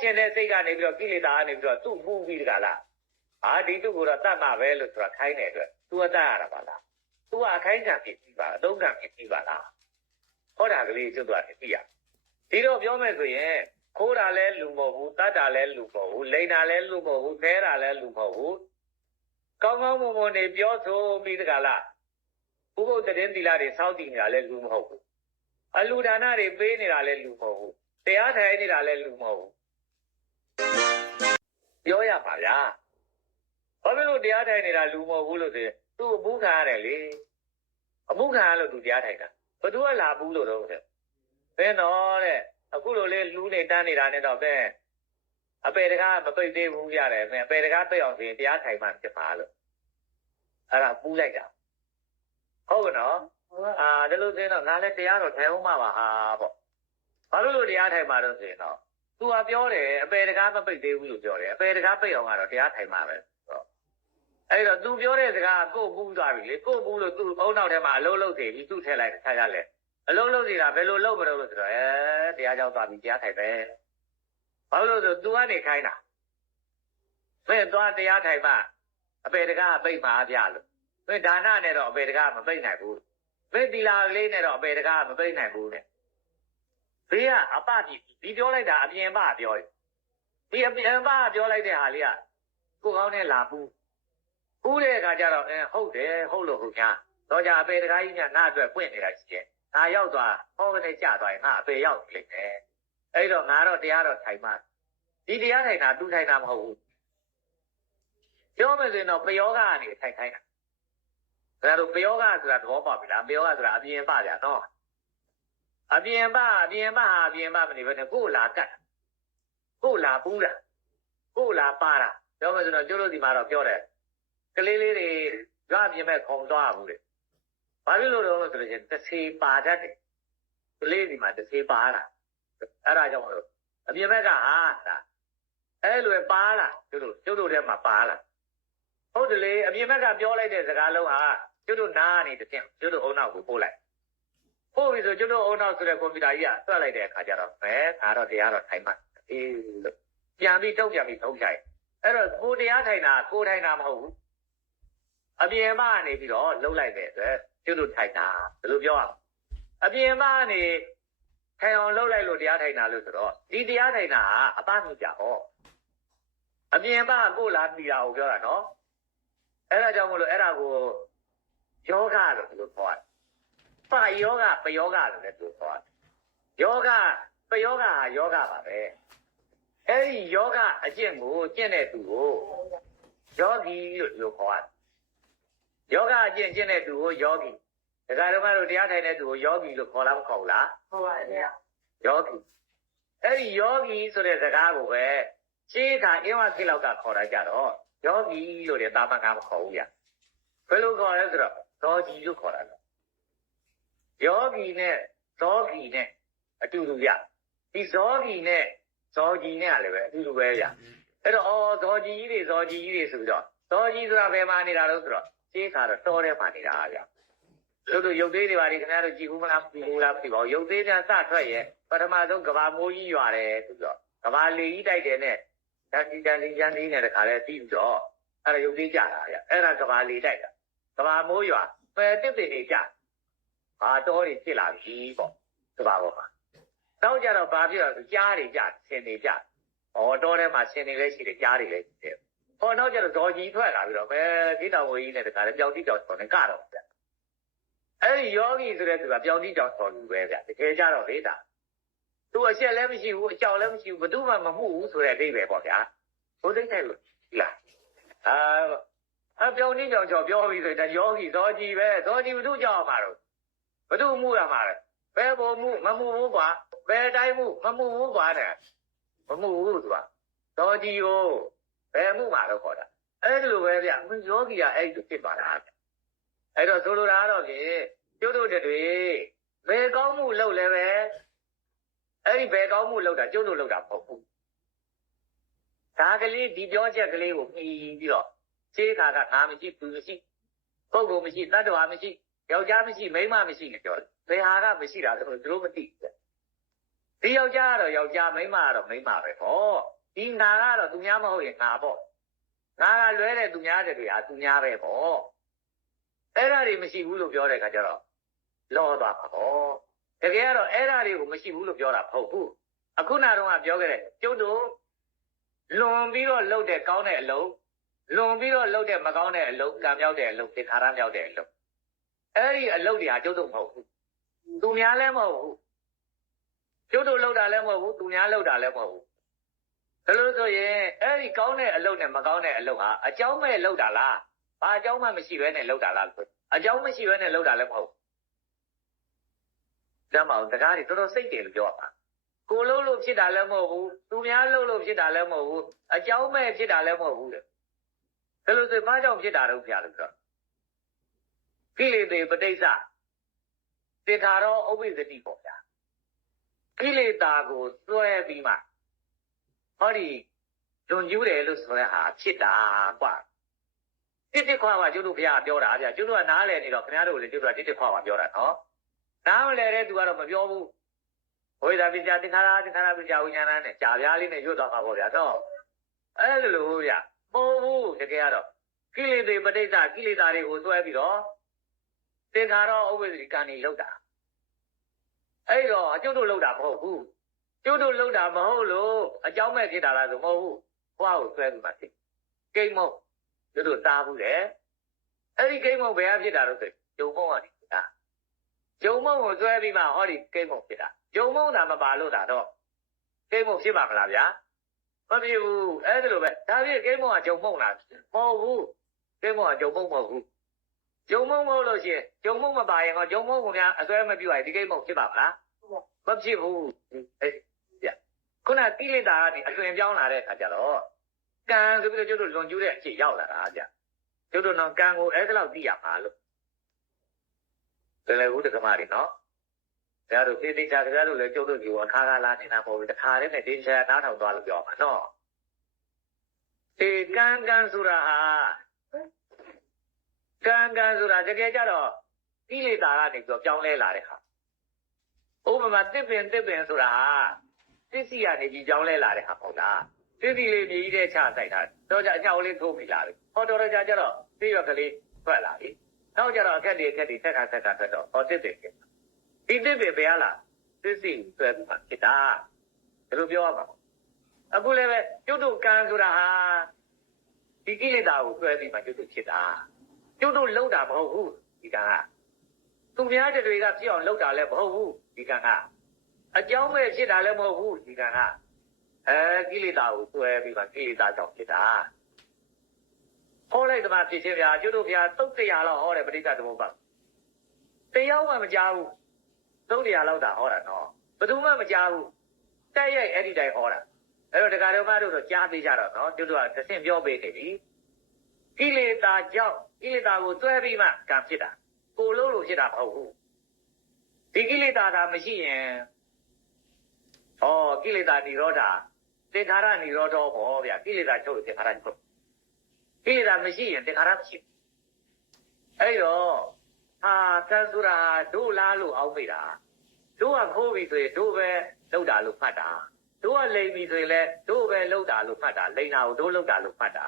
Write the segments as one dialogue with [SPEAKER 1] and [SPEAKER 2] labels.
[SPEAKER 1] ကျင်တဲ့စိတ်ကနေပြီးတော့ကိလေသာကနေပြီးတော့သူ့မှုပြီးတကလားအာဒီသူ့ကိုတော့တတ်မှာပဲလို့ဆိုတာခိုင်းတဲ့အတွက် तू ကတတ်ရတာပါလား तू ကအခိုင်းခံဖြစ်ပြီးပါအသုံးခံဖြစ်ပြီးပါလားဟောတာကလေးကျွတ်သွားတယ်သိရဒီတော့ပြောမယ်ဆိုရင်ခိုးတာလဲလူမဟုတ်ဘူးတတ်တာလဲလူမဟုတ်ဘူးလိန်တာလဲလူမဟုတ်ဘူးခဲတာလဲလူမဟုတ်ဘူးကောင်းကောင်းမွန်မွန်နေပြောဆိုပြီးတကလားဥပုသ်တရင်သီလတွေစောင့်တည်နေတာလဲလူမဟုတ်ဘူးအလူဒါနတွေပေးနေတာလဲလူမဟုတ်ဘူးတရားထိုင်နေတာလဲလူမဟုတ်ဘူး ပြောရပါဗျာဘာဖြစ်လို့တရားထိုင်နေတာလူမဟုတ်ဘူးလို့ဆိုရင်သူ့အမှုခံရတယ်လေအမှုခံရလို့သူတရားထိုင်တာဘသူကလာဘူးလို့တော့တဲ့ဘယ်တော့တဲ့အခုလိုလေးလူနေတန်းနေတာနဲ့တော့ပဲအပေတကားမပိတ်သေးဘူးရတယ်အပေတကားပိတ်အောင်ဆိုရင်တရားထိုင်မှဖြစ်ပါလို့အဲ့ဒါပူးလိုက်တာဟုတ်ကနော်အာဒါလို့ဆိုရင်တော့ငါလည်းတရားတော်ထိုင်အောင်မှာပါဟာပေါ့ဘာလို့လို့တရားထိုင်မှာတော့ဆိုရင်တော့ သူကပြောတယ်အပေတကားမပိတ်သေးဘူးလို့ပြောတယ်အပေတကားပိတ်အောင်ကတော့တရားထိုင်မှာပဲအဲ့တော့သူပြောတဲ့စကားကိုပူးသွားပြီလေကိုပူးလို့သူ့အုံနောက်ထဲမှာအလုံးလုံးသေးပြီသူ့ထဲလိုက်ခါရလဲအလုံးလုံးသေးတာဘယ်လိုလုံးမလို့လို့ဆိုတော့အဲတရားကြောက်သွားပြီတရားထိုင်ပဲဘာလို့လဲဆိုတော့ तू ကနေခိုင်းတာဘယ်သွားတရားထိုင်မှအပေတကားပိတ်ပါဗျလို့ဘယ်ဒါနနဲ့တော့အပေတကားမပိတ်နိုင်ဘူးဘယ်သီလာလေးနဲ့တော့အပေတကားမပိတ်နိုင်ဘူးနဲ့ ဘေးကအပပြီဒီပြောလိုက်တာအပြင်ပပြောရဒီအပြင်ပပြောလိုက်တဲ့ဟာလေးကကိုကောင်းနဲ့လာပူးပူးတဲ့အခါကျတော့အဲဟုတ်တယ်ဟုတ်လို့ဟုတ်ညာတော့ကြအပေတကားကြီးကငါ့အတွက်ပွင့်နေတာရှိတယ်ငါရောက်သွားဟောကနေကြသွားရင်ငါအပေရောက်လိမ့်မယ်အဲ့တော့ငါတော့တရားတော့ထိုင်မှဒီတရားထိုင်တာသူထိုင်တာမဟုတ်ဘူးပြောမယ်ဆိုရင်တော့ပယောဂကနေထိုင်ခိုင်းတာဒါတော့ပယောဂဆိုတာသဘောပေါက်ပြီလားပယောဂဆိုတာအပြင်ပဗျာနော် အပြင်ပအပြင်ပဟာအပြင်ပမနေဘဲနဲ့ကိုယ်လာကတ်ကိုယ်လာပူးတာကိုယ်လာပါတာပြောမယ်ဆိုတော့ကျိုးလို့ဒီမှာတော့ပြောတယ်ကလေးလေးတွေကြွအပြင်မဲ့ခုံသွားဘူးလေဘာဖြစ်လို့လဲဆိုတော့တစ်စေပါတတ်တယ်ကလေးဒီမှာတစ်စေပါတာအဲ့ဒါကြောင့်မလို့အပြင်ဘက်ကဟာဒါအဲ့လိုပါလာကျိုးလို့ကျိုးလို့ထဲမှာပါလာဟုတ်တယ်လေအပြင်ဘက်ကပြောလိုက်တဲ့စကားလုံးဟာကျွတ်တို့နားနေတခြင်းကျွတ်တို့အုံနောက်ကိုပို့လိုက် ပို့ပြီဆိုကျွတ်တို့အုံနောက်ဆိုတဲ့ကွန်ပျူတာကြီးကတွက်လိုက်တဲ့အခါကျတော့ဘယ်ငါတော့တရားတော့ထိုင်မှအေးလို့ပြန်ပြီးတုတ်ပြန်ပြီးသုံးချိုင်အဲ့တော့ကိုတရားထိုင်တာကိုထိုင်တာမဟုတ်ဘူးအပြင်မကနေပြီးတော့လှုပ်လိုက်တဲ့အတွက်ကျွတ်တို့ထိုင်တာဘယ်လိုပြောရအောင်အပြင်မကနေထိုင်အောင်လှုပ်လိုက်လို့တရားထိုင်တာလို့ဆိုတော့ဒီတရားထိုင်တာဟာအပမှုကြဟောအပြင်မကိုလာတီတာကိုပြောတာနော်အဲ့ဒါကြောင့်မလို့အဲ့ဒါကိုယောဂလို့ဘယ်လိုခေါ်ရလဲ။ ပါယောဂပယောဂလို့လည်းသူခေါ်တယ်။ယောဂပယောဂဟာယောဂပါပဲ။အဲ့ဒီယောဂအကျင့်ကိုကျင့်တဲ့သူကိုယောဂီလို့ပြောခေါ်ရတယ်။ယောဂအကျင့်ကျင့်တဲ့သူကိုယောဂီ။ဒါကြတော့တို့တရားထိုင်တဲ့သူကိုယောဂီလို့ခေါ်လားမခေါ်ဘူးလား
[SPEAKER 2] ဟုတ်ပါဗျာ။
[SPEAKER 1] ယောဂီ။အဲ့ဒီယောဂီဆိုတဲ့စကားကိုပဲရှင်းကအင်းဝကိလောက်ကခေါ်တာကြတော့ယောဂီလို့လည်းတာမန်ကမခေါ်ဘူးဗျ။ဘယ်လိုခေါ်လဲဆိုတော့ဇောကြီးလို့ခေါ်တာလေ ယောဂီနဲ့ဇောဂီနဲ့အတူတူရဒီဇောဂီနဲ့ဇောကြီးနဲ့ကလည်းပဲအတူတူပဲရအဲ့တော့အော်ဇောကြီးကြီးတွေဇောကြီးကြီးတွေဆိုပြီးတော့ဇောကြီးဆိုတာဘယ်မှာနေတာလို့ဆိုတော့ရှင်းခါတော့တော်ထဲမှာနေတာဗျတို့တို့ရုပ်သေးတွေပါဒီခင်ဗျားတို့ကြည်ဘူးမလားမကြည်ဘူးလားမသိပါဘူးရုပ်သေးပြန်စထွက်ရဲ့ပထမဆုံးကဘာမိုးကြီးရွာတယ်ဆိုတော့ကဘာလေကြီးတိုက်တယ်နဲ့ဓာတ်ကြီးတန်လေးချမ်းလေးနဲ့တခါလဲပြီးပြီးတော့အဲ့ဒါရုပ်သေးကြတာဗျအဲ့ဒါကဘာလေတိုက်တာကဘာမိုးရွာပယ်တစ်တင်နေကြ ဘာတော်တွေဖြစ်လာပြီပေါ့ကဘာပေါ်မှာတော့ကြတော့ဘာဖြစ်လဲကြားတွေကြဆင်းနေကြဩတော်ထဲမှာဆင်းနေလဲရှိတယ်ကြားတွေလဲရှိတယ်ဟောနောက်ကြတော့ဇော်ကြီးထွက်လာပြီးတော့ဘယ်ကိတောင်ဝကြီးနဲ့တခါလဲပျောက်တိကြောင်တော်နေကတော့ဗျအဲ့ဒီယောဂီဆိုတဲ့သူကပျောက်တိကြောင်တော်လူပဲဗျတကယ်ကြတော့လေဒါသူအချက်လည်းမရှိဘူးအကြောက်လည်းမရှိဘူးဘယ်သူမှမမှုဘူးဆိုတဲ့အဓိပ္ပာယ်ပေါ့ဗျာဘုဒ္ဓိတ်လို့လားအာအပြောင်းနည်းပြောင်းချော်ပြောပြီးဆိုရင်ယောဂီဇောကြီးပဲဇောကြီးဘု து ကြောက်မှာတော့ ဘု து မှုရမှာလဲဘယ်ဘုံမှုမမှုဘူးကွာဘယ်တိုင်းမှုမမှုဘူးကွာတဲ့မမှုဘူးသူကဇောကြီးကိုဘယ်မှုမှာတော့ခေါ်တာအဲ့ဒီလိုပဲဗျမင်းယောဂီကအဲ့ဒီဖြစ်ပါလားအဲ့တော့ဆိုလိုတာကတော့ဖြင့်ကျွတ်တို့တွေဘယ်ကောင်းမှုလုပ်လဲပဲအဲ့ဒီဘယ်ကောင်းမှုလုပ်တာကျွတ်တို့လုပ်တာမဟုတ်ဘူးဒါကလေးဒီပြောချက်ကလေးကိုပြီးပြီးတော့ခြေခါကငါမရှိသူမရှိပုဂ္ဂိုလ်မရှိတတ္တဝါမရှိ ယောက်ျားမရှိမိန်းမမရှိလို့ပြောတယ်ဘယ်ဟာကမရှိတာလဲသူတို့မသိဘူးဒီယောက်ျားကတော့ယောက်ျားမိန်းမကတော့မိန်းမပဲပေါ့ဒီငါကတော့သူများမဟုတ်ရင်ငါပေါ့ငါကလွဲတဲ့သူများတဲ့တွေဟာသူများပဲပေါ့အဲ့ဒါတွေမရှိဘူးလို့ပြောတဲ့ခါကျတော့လောသွားပါပေါ့တကယ်ကတော့အဲ့ဒါတွေကိုမရှိဘူးလို့ပြောတာမဟုတ်ဘူးအခုနတော့ကပြောခဲ့တဲ့ကျုပ်တို့လွန်ပြီးတော့လှုပ်တဲ့ကောင်းတဲ့အလုပ်လွန်ပြီးတော့လှုပ်တဲ့မကောင်းတဲ့အလုပ်ကံမြောက်တဲ့အလုပ်သင်္ခါရမြောက်တဲ့အလုပ် အဲ့ဒီအလုပ်တွေဟာကျုပ်တို့မဟုတ်ဘူးသူများလည်းမဟုတ်ဘူးကျုပ်တို့လောက်တာလည်းမဟုတ်ဘူးသူများလောက်တာလည်းမဟုတ်ဘူးဒါလို့ဆိုရင်အဲ့ဒီကောင်းတဲ့အလုပ်နဲ့မကောင်းတဲ့အလုပ်ဟာအကြောင်းမဲ့လောက်တာလားဘာအကြောင်းမှမရှိဘဲနဲ့လောက်တာလားဆိုအကြောင်းမရှိဘဲနဲ့လောက်တာလည်းမဟုတ်ဘူးတမ်းမအောင်တကားတွေတော်တော်စိတ်တယ်လို့ပြောရမှာကိုလုံးလို့ဖြစ်တာလည်းမဟုတ်ဘူးသူများလုံးလို့ဖြစ်တာလည်းမဟုတ်ဘူးအကြောင်းမဲ့ဖြစ်တာလည်းမဟုတ်ဘူးတဲ့ဒါလို့ဆိုဘာကြောင့်ဖြစ်တာတော့ဖျားလို့ပြော ကိလေသေပဋိစ္စတေထာရောဥပ္ပိသတိပေါ့ဗျာကိလေသာကိုစွဲပြီးမှဟောဒီဂျုံကျူးတယ်လို့ဆိုတဲ့ဟာဖြစ်တာကွာတစ်တစ်ခွာပါကျုပ်တို့ဘုရားပြောတာဗျာကျုပ်တို့ကနားလည်နေတော့ခင်ဗျားတို့လည်းကျုပ်တို့ကတစ်တစ်ခွာပါပြောတာနော်နားမလည်တဲ့သူကတော့မပြောဘူးဝိဒါပိချာသင်္ခါရသင်္ခါရပိချာဝိညာဏနဲ့ကြာပြားလေးနဲ့ရွတ်သွားမှာပေါ့ဗျာတော့အဲ့လိုလိုဗျမဟုတ်ဘူးတကယ်ကတော့ကိလေသာပဋိစ္စကိလေသာတွေကိုစွဲပြီးတော့ သင်္ခါရဥပ္ပဒိကံနေလောက်တာအဲ့တော့အကျုပ်တို့လောက်တာမဟုတ်ဘူးကျုပ်တို့လောက်တာမဟုတ်လို့အကြောင်းမဲ့ဖြစ်တာလားဆိုမဟုတ်ဘူးဘွားကိုဆွဲပြီးမှဖြစ်ကိမ့်မုတ်ကျုပ်တို့တားဘူးလေအဲ့ဒီကိမ့်မုတ်ဘယ်ကဖြစ်တာလို့ဆိုဂျုံမုတ်ကနေဖြစ်တာဂျုံမုတ်ကိုဆွဲပြီးမှဟောဒီကိမ့်မုတ်ဖြစ်တာဂျုံမုတ်တာမပါလို့တာတော့ကိမ့်မုတ်ဖြစ်ပါမလားဗျာမဖြစ်ဘူးအဲ့ဒါလိုပဲဒါဖြစ်ကိမ့်မုတ်ကဂျုံမုတ်လားမဟုတ်ဘူးကိမ့်မုတ်ကဂျုံမုတ်မဟုတ်ဘူး ဂျုံမုတ်မဟုတ်လို့ရှိရင်ဂျုံမုတ်မပါရင်ဟောဂျုံမုတ်ကများအစွဲမပြုတ်ရင်ဒီကိမ့်မုတ်ဖြစ်ပါမလားမဖြစ်ဘူးအဲ့ပြခုနတိလိတာကနေအသွင်ပြောင်းလာတဲ့အခါကျတော့ကံဆိုပြီးတော့ကျုပ်တို့လွန်ကျူးတဲ့အဖြစ်ရောက်လာတာဗျကျုပ်တို့တော့ကံကိုအဲ့ဒါလောက်သိရမှာလို့တယ်လေဘူးတက္ကမတွေနော်ဘုရားတို့သိသိချာဘုရားတို့လည်းကျုပ်တို့ဒီအခါခါလာနေတာမဟုတ်ဘူးတခါတည်းနဲ့တင်းချာနားထောင်သွားလို့ပြောမှာနော်ဒီကံကံဆိုတာဟာ ကံကံဆိုတာတကယ်ကြတော့ကိလေသာကနေပြီးတော့ပြောင်းလဲလာတဲ့ခါဥပမာတစ်ပင်တစ်ပင်ဆိုတာဟာသစ္စီကနေပြီးကြောင်းလဲလာတဲ့ဟာပေါ့လားသစ္စီလေးမြည်ကြီးတဲ့ချဆိုင်တာတော့ကြအချောက်လေးထိုးမိလာပြီဟောတော်တော်ကြာကျတော့သိရကလေးထွက်လာပြီနောက်ကျတော့အခက်တွေအခက်တွေဆက်ခါဆက်ခါထွက်တော့ဟောတစ်ပင်ဖြစ်ဒီတစ်ပင်ဘယ်ဟာလားသစ္စီဆွဲမှာဖြစ်တာဒါလိုပြောရမှာပေါ့အခုလည်းပဲကျွတ်တို့ကံဆိုတာဟာဒီကိလေသာကိုဆွဲပြီးမှကျွတ်တို့ဖြစ်တာ ကျွတ်တို့လုံတာမဟုတ်ဘူးဒီကံကသူများတွေကဖြစ်အောင်လုပ်တာလည်းမဟုတ်ဘူးဒီကံကအကြောင်းမဲ့ဖြစ်တာလည်းမဟုတ်ဘူးဒီကံကအဲကိလေသာကိုဆွဲပြီးမှကိလေသာကြောင့်ဖြစ်တာဟောလိုက်သမားဖြစ်ချင်းဗျာကျွတ်တို့ဗျာသုတ်တရားလောက်ဟောတယ်ပဋိစ္စသမုပ္ပါတရားမှမကြားဘူးသုတ်တရားလောက်တာဟောတာနော်ဘယ်သူမှမကြားဘူးတိုက်ရိုက်အဲ့ဒီတိုင်ဟောတာအဲ့တော့ဒကာတော်မတို့တော့ကြားသေးကြတော့နော်ကျွတ်တို့ကသစင်ပြောပေးနေပြီ ကိလေသာကြောင့်ကိလေသာကိုဆွဲပြီးမှကံဖြစ်တာကိုလို့လို့ဖြစ်တာမဟုတ်ဘူးဒီကိလေသာသာမရှိရင်ဩကိလေသာនិရောဓသင်္ခါရនិရောဓဟောဗျာကိလေသာချုပ်လို့သင်္ခါရချုပ်ကိလေသာမရှိရင်သင်္ခါရမရှိဘူးအဲ့တော့ဟာသံသုရာတို့လားလို့အောက်မိတာတို့ကခိုးပြီဆိုရင်တို့ပဲလောက်တာလို့ဖတ်တာတို့ကလိမ်ပြီဆိုရင်လည်းတို့ပဲလောက်တာလို့ဖတ်တာလိမ်တာကိုတို့လောက်တာလို့ဖတ်တာ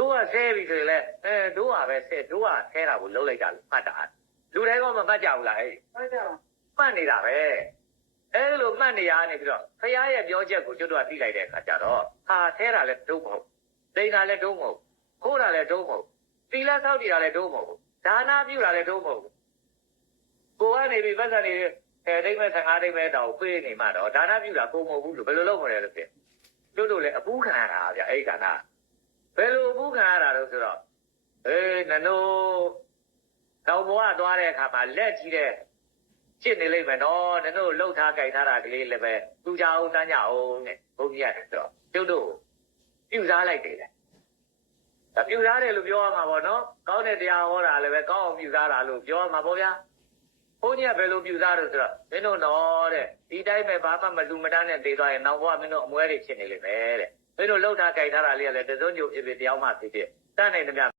[SPEAKER 1] တို့ကဆဲပြီဆိုရင်လည်းအဲတို့ကပဲဆဲတို့ကဆဲတာကိုလောက်လိုက်တာလို့ဖတ်တာလူတိုင်းကမမှတ်ကြဘူးလားဟဲ့
[SPEAKER 2] ဟုတ်တယ်
[SPEAKER 1] မှတ်နေတာပဲအဲလိုမှတ်နေရနေပြီးတော့ဖရားရဲ့ပြောချက်ကိုကျွတ်တော့သိလိုက်တဲ့အခါကျတော့ဟာဆဲတာလည်းဒုမဟုတ်လိမ်တာလည်းဒုမဟုတ်ခိုးတာလည်းဒုမဟုတ်သီလဆောက်တည်တာလည်းဒုမဟုတ်ဒါနာပြုတာလည်းဒုမဟုတ်ကိုကနေပြီးပတ်စံနေအဲဒိမ့်မဲ့15ဒိမ့်မဲ့တောင်ပေးနေမှတော့ဒါနာပြုတာကိုမဟုတ်ဘူးလို့ဘယ်လိုလုပ်မလဲလို့ဖြစ်ကျွတ်တို့လည်းအပူခံရတာဗျအဲ့ဒီကဏ္ဍ ဘယ်လိုအပူခံရတာလို့ဆိုတော့အေးနနိုးတောင်ဘဝသွားတဲ့အခါမှာလက်ကြီးတဲ့ဖြစ်နေလိမ့်မယ်နော်နင်တို့လှုပ်ထားကြိုက်ထားတာကလေးလည်းပဲသူကြအောင်တန်းကြအောင်တဲ့ဘုန်းကြီးရတယ်ဆိုတော့ကျုပ်တို့ပြုစားလိုက်တယ်တဲ့ဒါပြုစားတယ်လို့ပြောရမှာပေါ့နော်ကောင်းတဲ့တရားဟောတာလည်းပဲကောင်းအောင်ပြုစားတာလို့ပြောရမှာပေါ့ဗျာဘုန်းကြီးကဘယ်လိုပြုစားလို့ဆိုတော့မင်းတို့တော့တဲ့ဒီတိုင်းပဲဘာမှမလူမတန်းနဲ့နေသွားရင်နောက်ဘဝမင်းတို့အမွဲတွေဖြစ်နေလိမ့်မယ်တဲ့ မင်းတို့လှုပ်ထားကြိုက်ထားတာလေးကလည်းတစုံကြိုဖြစ်ဖြစ်တရားမှဖြစ်ဖြစ်တန်းနိုင်သမျှ